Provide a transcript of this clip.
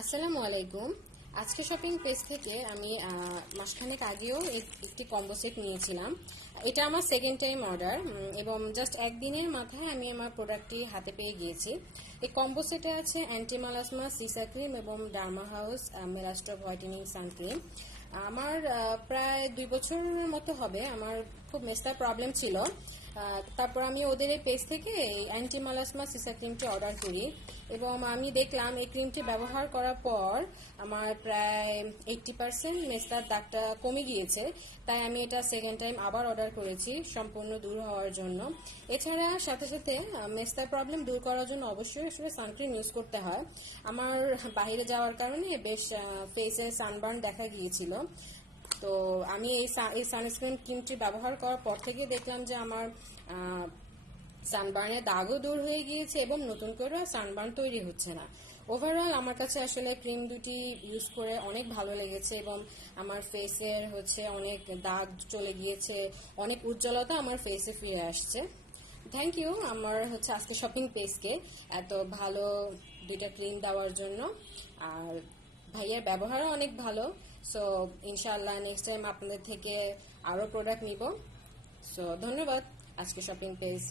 আসসালামু আলাইকুম। আজকে শপিং পেজ থেকে আমি মাসখানেক আগেও একটি কম্বো সেট নিয়েছিলাম। এটা আমার সেকেন্ড টাইম অর্ডার এবং জাস্ট একদিনের মাথায় আমি আমার প্রোডাক্টটি হাতে পেয়ে গিয়েছি। এই কম্বো সেটে আছে অ্যান্টি মালাসমা সিসা ক্রিম এবং ডার্মা হাউস মেলাস্টপ হোয়াইটেনিং সানক্রিম। আমার প্রায় 2 বছরের মতো হবে। আমার খুব মেস্তার প্রবলেম ছিল। তারপর আমি ওদের এই পেজ থেকে এই অ্যান্টি মালাসমা সিসা ক্রিমটি অর্ডার করি এবং আমি দেখলাম এই ক্রিমটি ব্যবহার করার পর আমার প্রায় 80% মেস্তার দাগটা কমে গিয়েছে। তাই আমি এটা সেকেন্ড টাইম আবার অর্ডার করেছি সম্পূর্ণ দূর হওয়ার জন্য। এছাড়া সাথে সাথে মেস্তার প্রবলেম দূর করার জন্য অবশ্যই আসলে সানক্রিম ইউজ করতে হয়। আমার বাইরে যাওয়ার কারণে বেশ ফেসে সানবার্ন দেখা গিয়েছিল। তো আমি এই সানস্ক্রিন ক্রিমটি ব্যবহার করার পর থেকে দেখলাম যে আমার সানবার্নের দাগও দূর হয়ে গিয়েছে এবং নতুন করে সানবার্ন তৈরি হচ্ছে না। ওভারঅল আমার কাছে আসলে ক্রিম দুটি ইউজ করে অনেক ভালো লেগেছে এবং আমার ফেসের অনেক দাগ চলে গিয়েছে, অনেক উজ্জ্বলতা আমার ফেসে ফিরে আসছে। থ্যাংক ইউ আমার আজকে শপিং পেজকে এত ভালো দুইটা ক্রিম দেওয়ার জন্য। আর ভাইয়ার ব্যবহারও অনেক ভালো। সো ইনশাআল্লাহ নেক্সট টাইম আপনাদের থেকে আরও প্রোডাক্ট নিব। সো ধন্যবাদ আজকে শপিং পেজ।